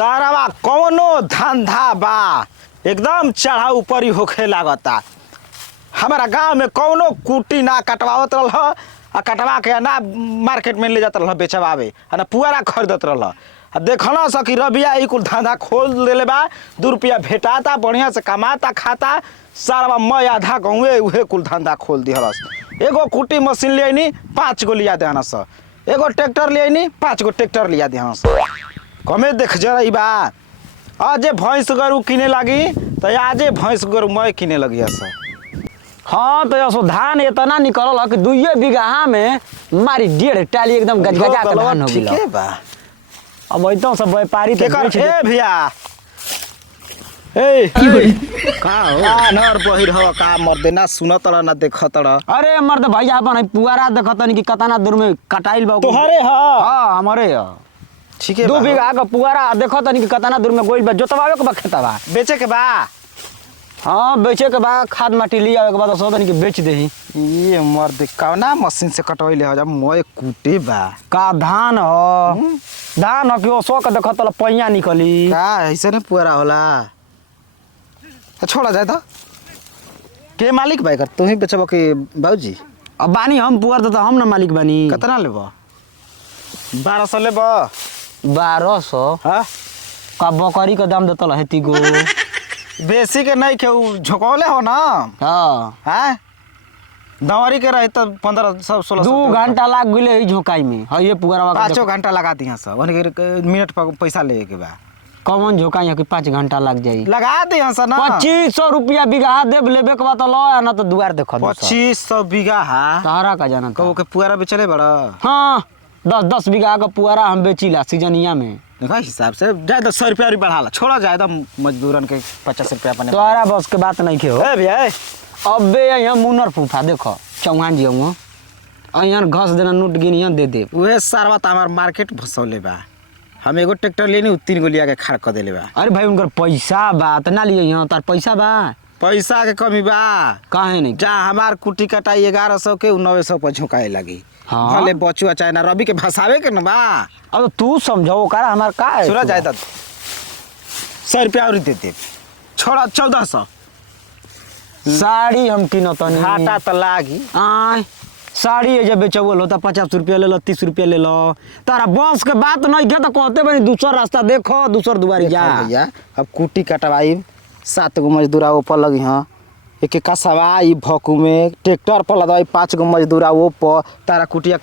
सारा कौनो धंधा बा एकदम चढ़ा ऊपर ही होखे लागता। हमारा गांव में कौनो कुटी ना कटवावत रह आ कटवा के ना मार्केट में ले जात रह बेचवावे ना पुआरा खरीदत रह। देखना सकी रबिया ई कुल धंधा खोल देले बा। 2 रुपया भेटाता बढ़िया से कमाता खाता। सारा मैं आधा गाँवे उहे कुल धंधा खोल दिहलस। एगो कुटी मशीन ले आईनी 5 गो लिया देहनस। एगो ट्रैक्टर ले आईनी 5 गो ट्रैक्टर लिया देहनस। कमे देख जरा बा। आजे भैंस गरु किने लगी तो आजे भैंस गरु मैं किने लगी हस। हाँ तो यसो धान इतना निकलल कि 2 बीघा में मारी 1.5 टाली एकदम गजगजा के धान हो गेल। ठीके बा। अब ऐतो सब व्यापारी के कर ए भैया ए का हो नर बहिर हो का मर्दे ना सुनत र ना देखत र। अरे मर्द भैया अपन पुआरा देखतनी कि कतना दूर में कटाइल बा। तोहरे ह? हां हमरे ह। ठीके 2 बीघा का पुआरा देखतनी कि कतना दूर में गोइल बा। जोतवावे के बा खेतवा बेचे के बा। हाँ बेचे के बाद खाद माटी लिया के बाद सोचनी कि बेच देही। ये मर्द कौना मशीन से कटवैले हो जब मोए कुटे बा का धान हो। धान हो कि ओ सो के देखत ल पैया निकली का ऐसे नहीं पुआरा होला। छोड़ा जाए तो के मालिक भाई कर तू ही बेचबो कि बाबूजी? अब बानी हम पुआर तो हम ना मालिक बानी। कितना लेबो? 1200 लेबो। 1200 हां का बकरी का दाम देतल हेती गो। बेसी के नहीं के झोकौले हो ना। हाँ हैं दवारी के रहे तो 1500 1600 2 घंटा लाग गेले ई झोकाई में। हां ये पुआरा 5 घंटा लगा दिया सब ओने के मिनट पर पैसा ले के बा। कौन झोकाई है कि 5 घंटा लग जाई। लगा दिया स ना 2500 रुपया बीघा देब लेबे के बात ल ना तो दुआर देख 2500 बीघा है। तारा का जाना कबो के पुआरा बेचले बड़ा। हाँ 10 बीघा का पुआरा हम बेचीला सीजनिया में। देखा हिसाब से जाए तो 100 रुपया और बढ़ा ला छोड़ा जाए तो मजदूरन के 50 रुपया अपने तोरा बस के बात नहीं के हो। ए भैया अबे यहाँ मुनर फूफा देखो चौहान जी हूँ यहाँ घस देना नोट गिनी दे दे। उहे सारवा त हमार मार्केट भसौले बा। हम एगो ट्रैक्टर लेनी 3 गो लिया के खड़ा कर देले बा। अरे भाई उनकर पैसा बा त ना लिए यहाँ तार पैसा बा। पैसा के कमी बा काहे नहीं जा हमार कुटी कटाई 1100 के 900 पर झुकाए लगी। हाँ? भले बचुआ चाहे ना रवि के भसावे के न बा। अब तू समझो कर हमार का है। सुना जाए तो 100 रुपया और दे दे छोड़ा 1400। साड़ी हम किनतनी घाटा तो लागी। आय साड़ी है जब बेचवल होता 50 रुपया ले लो 30 रुपया ले लो। तारा बस के बात नहीं के तो कहते बनी दूसरा रास्ता देखो दूसर दुआरी जा। भैया अब कुटी कटवाई 7 गो मजदूरा ऊपर लगी हाँ। एक कसवाई भोकू में ट्रैक्टर पर लदवाई 5 गो मजदूरा वो पर तारा कुटिया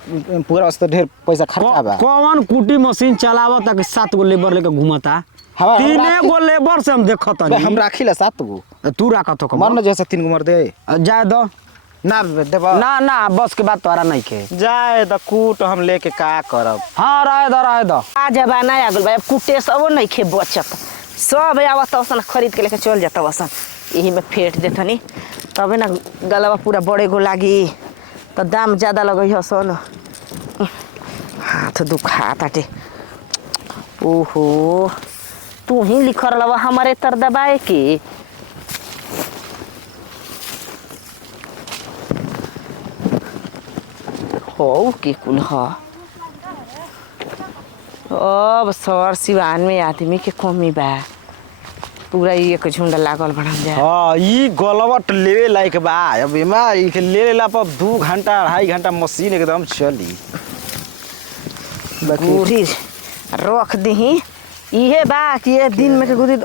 पूरा वास्ते ढेर पैसा खर्चा बा। कौन कुटी मशीन चलावता कि 7 गो लेबर लेके घुमता। 3 गो लेबर से हम देखत नहीं। हम राखिला 7 गो तू राखत हो मन जैसे 3 गो मर दे जाए दो ना देबा ना ना बस के बात तोरा नहीं के जाए द कूट हम लेके का करब। हाँ रहे दो आ जमाना आ गल भाई कुटे सब नहीं खे बचत सब आवत वसन खरीद के लेके चल जाता वसन यही में फेंट देथनी तबे ना गलवा पूरा बड़े गो लागी तो दाम ज्यादा लगे हसन। हाथ दुखा ताटे। ओहो तू ही लिखल लवा हमारे तर दबाए के। हो के कुल ह अब सर सिवान में आदमी के कमी बा पूरा एक झुंडा लागल बढ़न जा। हां ई गलवट लेवे लायक बा। अब एमा ई के ले लेला पर 2 घंटा 2.5 घंटा मशीन एकदम चली। पूरी रख दही इहे बा कि ये दिन में के गुदी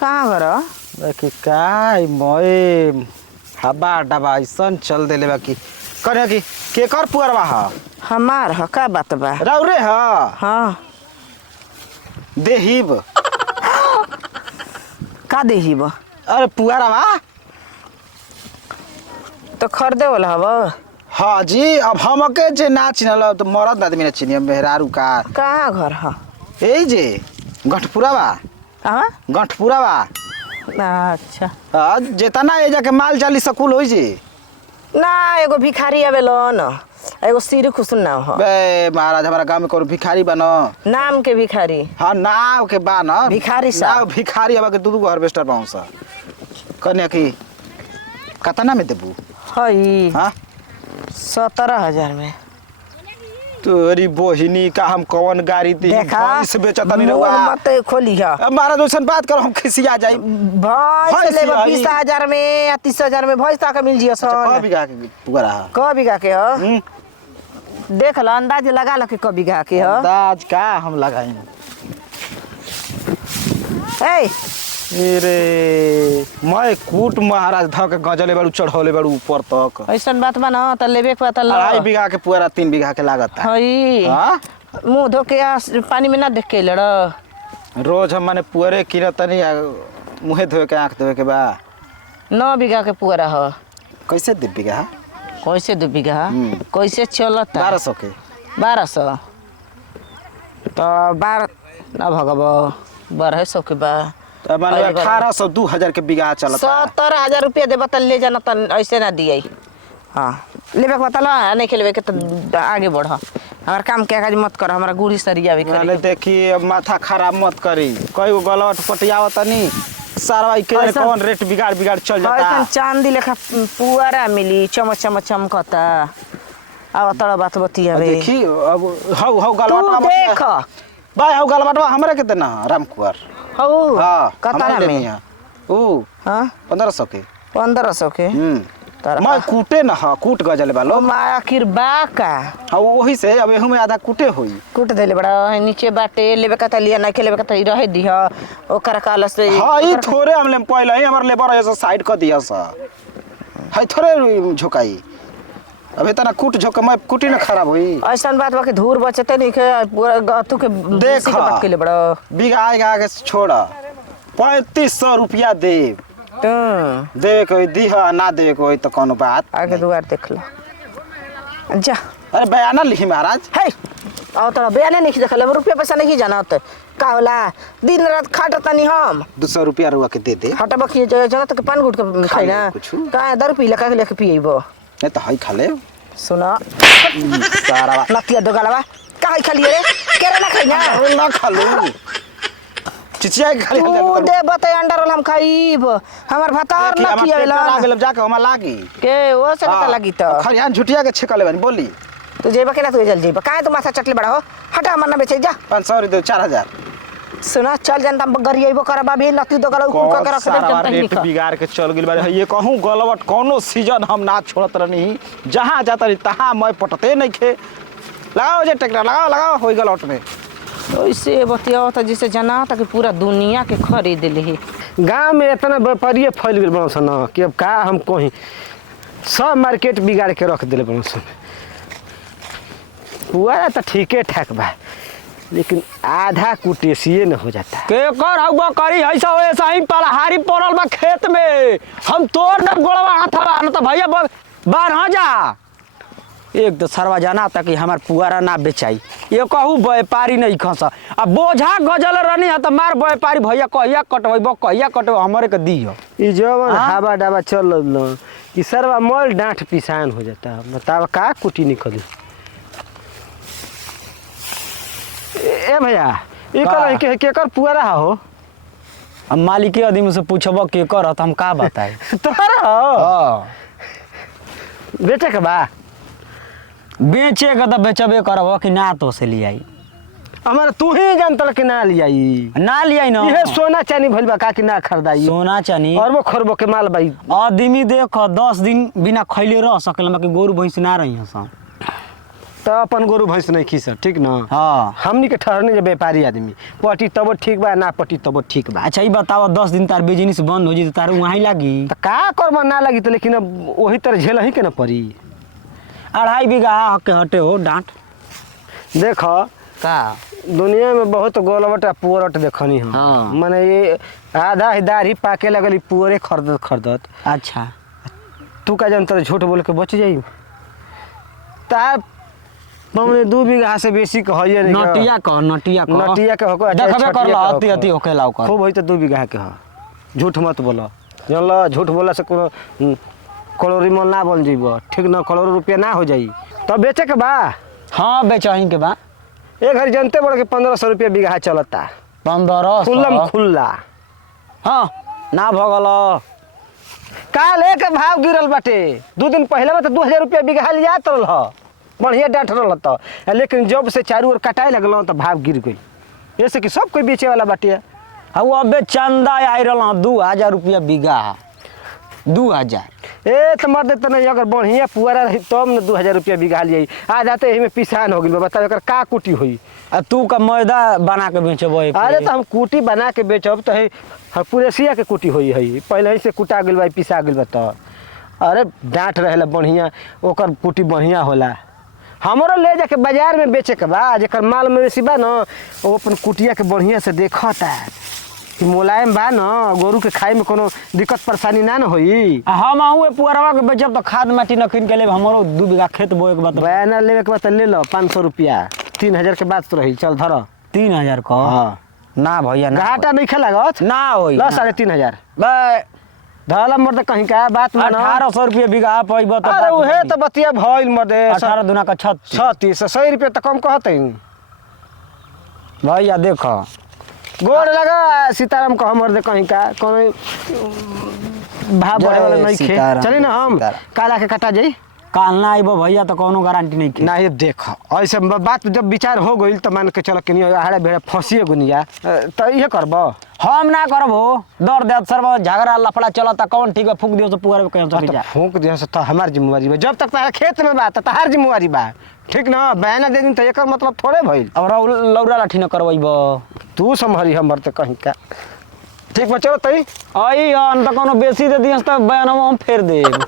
कहाँ घर बाकी काय मोए हवा डबा ऐसन चल देले बा कि करे कि के कर पुअरवा ह हमार ह का बात बा रौरे ह। हाँ देहिब का देही बा। अरे पुअरवा तो खरीदे वाला हव। हाँ जी अब हमके जे ना चिनल तो मरद आदमी ना चिनिय मेहरारू का कहाँ घर ह ए जे गठपुरा बा। हाँ गठपुरा बा। अच्छा जेतना ए जाके माल चाली सकूल होई जे ना एगो भिखारी आवेलन एगो सिर खुसुन नाम ह। बे महाराज हमारा गांव में कोनो भिखारी बा न। नाम के भिखारी। हाँ नाव के बा न भिखारी साहब। नाव भिखारी अब के 2 गो हार्वेस्टर पाऊं सा कन्या की कतना में देबू? हई हाँ 17,000 में तोरी बोहिनी का हम कौन गाड़ी दी देखा भैंस बेचता नहीं मोल रहुआ मत खोली है अब महाराज वैसन बात करो हम खिसिया जाई भैंस भैंस लेबा है, 20,000 में या 30,000 में भैंस ताके मिल जियो क सन बीघा के पुअरा क बीघा के ह देख ल अंदाज लगा ल कि क बीघा के ह अंदाज का हम लगाई ए रे मैं कूट महाराज ध के गजले बाड़ू चढ़ौले बाड़ू ऊपर तक ऐसन बात बा न त लेबे के त 2.5 बीघा के पुअरा 3 बीघा के लागत है हई हाँ? मुंह धो के पानी में ना देख के लड़ रोज हम माने पुअरे किरतनी मुहे धोए के आंख धोए के बा 9 बीघा के पुअरा ह कैसे 2 बीघा कैसे 2 बीघा कैसे चलता 1200 के 1200 तो 12 ना भगब 1200 के बा तो मान लो 1800 2000 के बीघा चलता 70,000 रुपया देबा त ले जाना त ऐसे ना दिए हाँ लेबे के बताला नहीं खेलबे के तो आगे बढ़ हमार काम के काज मत कर हमारा गुड़ी सरिया भी माने करे देखी अब माथा खराब मत करी कई गो गलवट पटियावत नहीं सारा के ऐसा- कौन रेट बिगाड़ चल जाता ऐसन चांदी लेखा पुआरा मिली चमक चमक चमकता अब तड़ बात बतिया रे देखी अब हौ तू गलवट देख भाई हौ गलवट हमरे के देना राम कुंवर हऊ हां कतना में ओ हाँ 1500 के 1500 के तारा मैं कूटे ना हां कूट गजल वालो ओ माया आखिर बा का हां वही से अब एहू में आधा कूटे होई कूट देले बड़ा नीचे बाटे लेबे का लिया ना खेलेबे का रहे दिह ओकर काल से हां ई थोड़े हमले पहले ही हमर लेबर ऐसा साइड कर दिया सा हाय थोड़े झुकाई अब इतना कूट झोक मैं कूटी ना खराब हुई ऐसन बात बा कि धूर बचते नहीं के पूरा गतू के देख के बात के ले बड़ा बीघा आगे छोड़ा 3500 रुपया दे तू देवे कोई दीह ना देवे कोई तो कोनो बात आगे दुआर देख लो जा अरे बयाना लिखी महाराज हे आओ तो बयाने नहीं देखल रुपया पैसा नहीं जानत का होला दिन रात खाटता नहीं हम 200 रुपया रुआ के दे दे हटबा की जगह तक पान गुट के खाइना कुछू। का दारू पी लका लेके पिएबो नहीं तो हई खा ले सुना सारा नतिया दोगालवा का है खाली रे केरा ना खाइना अरे ना खा लो चिचिया के खाली तू दे बते अंडा रोल हम खाइब हमर भातार ना किएला लागल जाके हम लागी के वो से पता लगी तो खरियान झुटिया के छेकले बनी बोली तू जेबा के ना तू जल्दी जेबा काहे तू माथा चटले बड़ा हो हटा मन ना बेचे जा 500 दे 4000 सुना चल जनता गरिएबो करबा भी नती दोगाला ऊपर का रख दे जनता ही रेट बिगाड़ के चल गेल बारे ये कहूं गलवट कोनो सीजन हम ना छोड़त रहनी जहां जाता रही तहां मैं पटते नहीं खे लगाओ जे ट्रैक्टर लगाओ होई गलवट में ऐसे बतियाओ त जैसे जना तक पूरा दुनिया के खरीद ली गांव में इतना व्यापारी फैल गए बड़ा सन कि अब का हम कहीं सब मार्केट बिगाड़ के रख दिले बड़ा सन पुआरा तो ठीके ठाक बा लेकिन आधा कुटेसिए न हो जाता के कर हौ करी ऐसा वैसा ही पलहारी पड़ल बा खेत में हम तोड़ न गोड़वा हाथवा न तो भैया बारह जा एक तो सरवा जाना था कि हमार पुआरा ना बेचाई ये कहूँ व्यापारी नहीं खस अब बोझा गजल रहनी है तो मार व्यापारी भैया कहिया कटब कहिया कटब हमारे के दी हो जब हवा डाबा चल कि सरवा मल डांठ पिसान हो जाता बताओ का कुटी निकली ए भैया ये कर के कर पुआरा हो अब मालिक आदमी से पूछब के कर हम का बताए तोरा हो बेटे के बा बेचे के तो बेचबे करब कि ना तो से लियाई हमारा तू ही जानता कि ना लियाई ना लियाई ना ये सोना चानी भइल बा का कि ना खरीदाई सोना चानी और वो खरबो के माल भाई आदमी देख 10 दिन बिना खैले रह सकल बाकी गोरु भैंस ना रही सब तो अपन गोरु भैंस नहीं खी सब ठीक ना हाँ हमनी के ठहरने जे व्यापारी आदमी पटी तब ठीक बा ना पटी तब ठीक बा अच्छा ये बताओ 10 दिन तार बिजनेस बंद हो जी तो तार वहीं लागी तो का करब ना लगी तो लेकिन अब वही तरह झेल ही के ना पड़ी 2.5 बीघा के हटे हो डांट देख का दुनिया में बहुत गोलवट पुअरट देखनी हम हाँ। माने ये आधा ही दाढ़ी पाके लगली पुअरे खरीदत अच्छा तू का जानतर झूठ बोल के बच जाई तार हमने 2 बीघा से बेसी कहइए नहीं नटिया कह नटिया के होको देखबे कर ला अति अति होके लाउ कर खूब होई तो 2 बीघा के ह झूठ मत बोलो जानला झूठ बोला से कोनो करोड़ी मन ना बोल जीबो ठीक ना करोड़ रुपया ना हो जाई तब बेचे के बा हां बेचही के बा एक घर जनते बड़ के 1500 रुपया बीघा चलता 1500 खुल्लम खुल्ला हां ना भगल काल एक भाव गिरल बाटे 2 दिन पहले में तो 2000 रुपया बीघा लिया तरल ह बढ़िया डांट रहा था, लेकिन जब से चारू ओर कटाए लगल तो भाव गिर गई। ऐसे कि सब कोई बेचे वाला बाटे। हाँ अबे चंदा आई रहा 2000 रुपया बीघा 2000। ए तो मर देते नहीं, अगर बढ़िया पुअरा रही तब न 2000 रुपया बीघा लिए। आ जाते यही में पिसान हो गई। बताओ एकर का कुटी हुई। आ तू का मैदा बना के बेचबो? अरे तो हम कुटी बना के बेचब तो है पुरेसिया के कुटी हुई है, पहले ही से कुटा गइल बा पिसा गइल बा। तो अरे डांट रहेला बढ़िया, ओकर कुटी बढ़िया होला। हमरो ले जाके बाजार में बेचे के बा, जेकर माल मवेशी बा न वो अपन कुटिया के बढ़िया से देखता कि मुलायम बा न, गोरू के खाए में कोनो दिक्कत परेशानी ना न होई। हम आहू पुअरवा के बेचब तो खाद माटी न किन के लेब। हमरो 2 बीघा खेत बोए के बाद बयाना लेवे के बाद ले लो 500 रुपया, 3000 के बात तो रही। चल धर 3000 का। हाँ ना भैया ना घाटा नहीं खेला लागत ना होई। लो 3500 बे धरला मर्द कहीं का बात मानो। 1800 रुपया बीघा पैबो तो अरे उहे तो बतिया भइल मर्द 18 दुना का 36। 100 रुपया तो कम कहते भैया देखो गोड़ लगा सीताराम कह मर्द कहीं का कोनो भाव बढ़े वाला नहीं खे। चली ना हम काला के कटा जाई। काल ना आइबो भैया तो कोनो गारंटी नहीं खे। ना ये देख ऐसे बात जब विचार हो गई तो मान के चल के नहीं आड़े भेड़े फंसिए गुनिया तो ये करबो। हम ना करबो, दर दे सर्व झगड़ा लफड़ा चलता कौन ठीक है फूक दियो तो पुअर के चल जा। फूक दिया से तो हमार जिम्मेवारी बा, जब तक तारा खेत में बा तहार जिम्मेवारी बा, ठीक ना। बयाना दे दिन तो एकर मतलब थोड़े भइल। और लौरा लाठी न करबो तू संभरी हमर तो कहीं का। ठीक बा चलो तई आई अन त कोनो बेसी दे दियस त बयानवा हम फेर देब।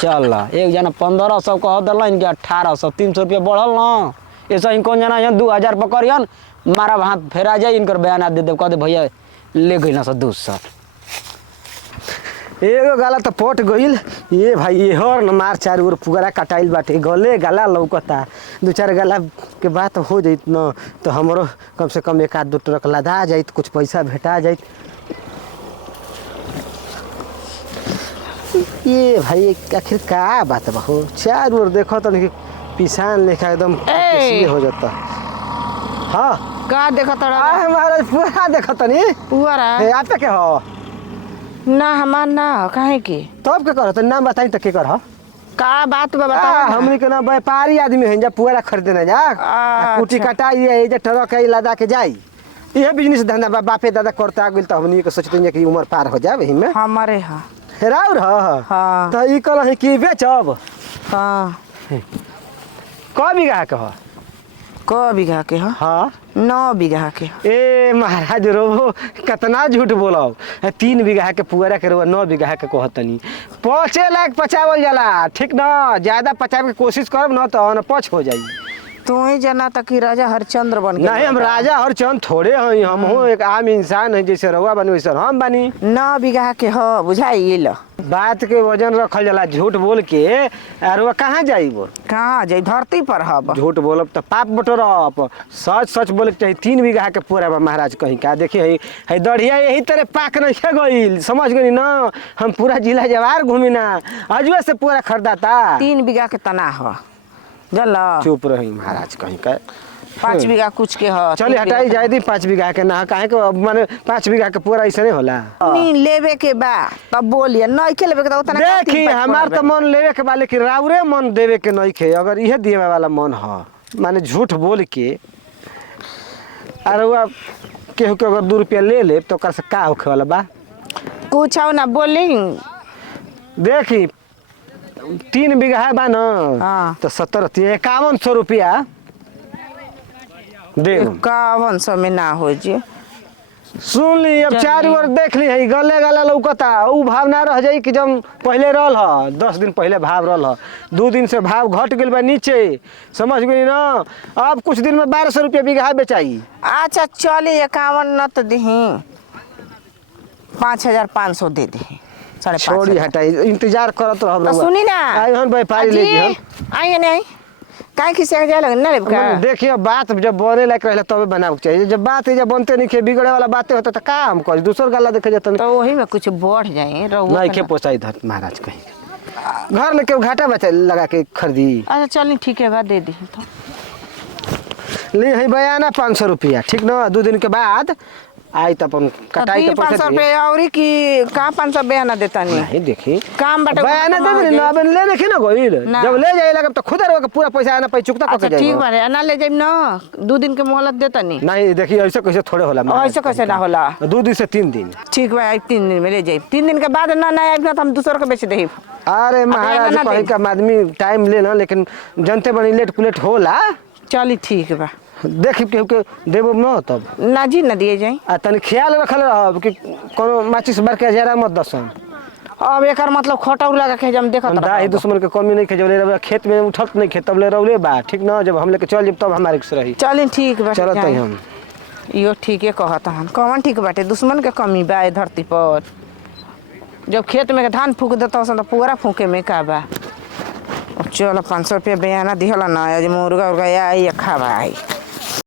चल एक जना 1500 कह दलन के 1800 300 रुपया बढ़ल न। ऐसा ही कौन जना यहाँ 2000 पकड़ियन मारा हाथ फेरा जाए इनकर बयान दे दे कह दे भैया ले गई ना 200। एगो गाला तो पट गइल। ये भाई ये हर न मार चार ओर पुगरा कटाइल बाटे, गले गाला लौकता। 2-4 गाला के बात हो जाइत न तो हमरो कम से कम 1-2 ट्रक लदा जाइत, कुछ पैसा भेटा जाइत। ये भाई आखिर का बात बा हो, चार ओर देखो तो नहीं पिसान लेखा एकदम हो जाता। हाँ का देखत आ हमारा पूरा देखो तनी पुअरा आप के हो ना हमार ना काहे के तब के करत नाम बताई त के कर हो का बात बा बता। हमनी के ना व्यापारी आदमी है जा पूरा खरीदे ना जा कुटी कटाई है जे ट्रक है लदा के जाई। ये बिजनेस धंधा बापे दादा करता गेल त हमनी के सोचते हैं कि उम्र पार हो जाए वही में हमारे हां हेराउर ह। हाँ। त ई कल है कि बेचब हां क बीघा के हो? क बीघा के ह? हाँ 9 बीघा के। ए महाराज रो कितना झूठ बोलो। 3 बीघा के पुअरा के रो 9 बीघा के कहतनी 5 लाख पचावल जाला, ठीक ना। ज्यादा पचावे के कोशिश करब ना तो अनपच हो जाई। तू ही जना तक कि राजा हरिश्चंद्र बन के नहीं हम राजा हरिचंद थोड़े हैं, हम हो एक आम इंसान है, जैसे रउआ बनी वैसे हम बनी। 9 बीघा के ह बुझाई ल बात के वजन रखल जाला, झूठ बोल के और वो कहाँ जाइब? कहाँ जाई धरती पर हब। झूठ बोलब तो पाप बटोरब, सच सच बोले के चाहिए। 3 बीघा के पूरा बा महाराज कहीं का। देखिए है दढ़िया यही तरह पाक नहीं गइल, समझ गई ना। हम पूरा जिला जवार घूमी ना, अजुए से पूरा खरीदाता। 3 बीघा के तना ह जला। चुप रही महाराज कहीं का। 5 बीघा कुछ के ह। चलिए हटाई जाए दी 5 बीघा के ना, काहे के माने 5 बीघा के पूरा ऐसे नहीं होला। नी लेवे के बा तब बोलिए नहीं के लेवे के तो उतना देखी हमार तो मन लेवे के बा, लेकिन राउरे मन देवे के नहीं खे। अगर इहे देवे वाला मन ह माने झूठ बोल के अरे वो केहू के अगर 2 रुपया ले ले तो ओकर से का होखे वाला बा? कुछ ना बोली। देखी 3 बीघा बा ना हाँ। तो 5100 रुपया दे। 5100 में ना हो जी। सुन ली अब 4 ओर देख ली है गले गला लौकता। ऊ भाव ना रह जाई कि जब पहले रहल ह 10 दिन पहले भाव रहल ह, 2 दिन से भाव घट गेल बा नीचे, समझ गई ना। अब कुछ दिन में 1200 रुपया बीघा बेचाई। अच्छा चलिए 51 न तो दही 5500 दे दही। 5.5 छोड़ी हटाई इंतजार करत रहब। तो सुनी ना आई हन व्यापारी ले जी आई नहीं काहे खिसे जाए लगन ना लेब का। देखिए बात जब बने लायक रहले तबे बनावे के चाहिए। जब बात जब बनते नहीं के बिगड़े वाला बातें होता तो का हम करी? दूसर गाला देखे जतन तो वही में कुछ बढ़ जाए नहीं के पोसाई धर महाराज कहीं घर में केहू घाटा बचा लगा के खरीदी। अच्छा चलिए ठीक है बा दे दी तो ले है बयाना 500 रुपया, ठीक ना। 2 दिन के बाद आई तो अपन कटाई के 500 पैसा दे। रुपया और की कहाँ 500 बयाना देता नहीं नहीं देखी काम बाटे बयाना दे दे ना अब ले नहीं ना गइल ना। जब ले जाए लगा तो खुद रहो पूरा पैसा आना पै चुकता अच्छा करके ठीक जाए बारे ना ले जाइम ना 2 दिन के मोहलत देता नहीं नहीं देखी ऐसे कैसे थोड़े होला ऐसे कैसे ना होला 2 दिन से 3 दिन ठीक बा 3 दिन में ले जाइम 3 दिन के बाद ना आइब ना तो हम दूसर के बेच देही अरे महाराज ना कहीं दे। का आदमी टाइम लेना लेकिन जनते बड़ी लेट कुलेट होला चली ठीक बा देख के देबो न तब ना जी ना दिए जाई आ तनी ख्याल रखल रह कि कोनो माचिस बार के जरा मत दसन अब एकर मतलब खटौर लगा के हम देखत दाही दुश्मन के कमी नहीं खेजले रह खेत में उठत नहीं खेत तब ले रौले बा ठीक ना जब हम लेके चल जब तब हमारे से रही चलिन ठीक बा चलत जाई। हम इहो ठीके कहत हन कौन ठीक बाटे दुश्मन के कमी बा ए धरती पर जब खेत में के धान फूक देता तो पूरा फूके में का बा चलो 500 रुपया बयाना दिहला ना आज मुर्गा उर्गा आई खावा आई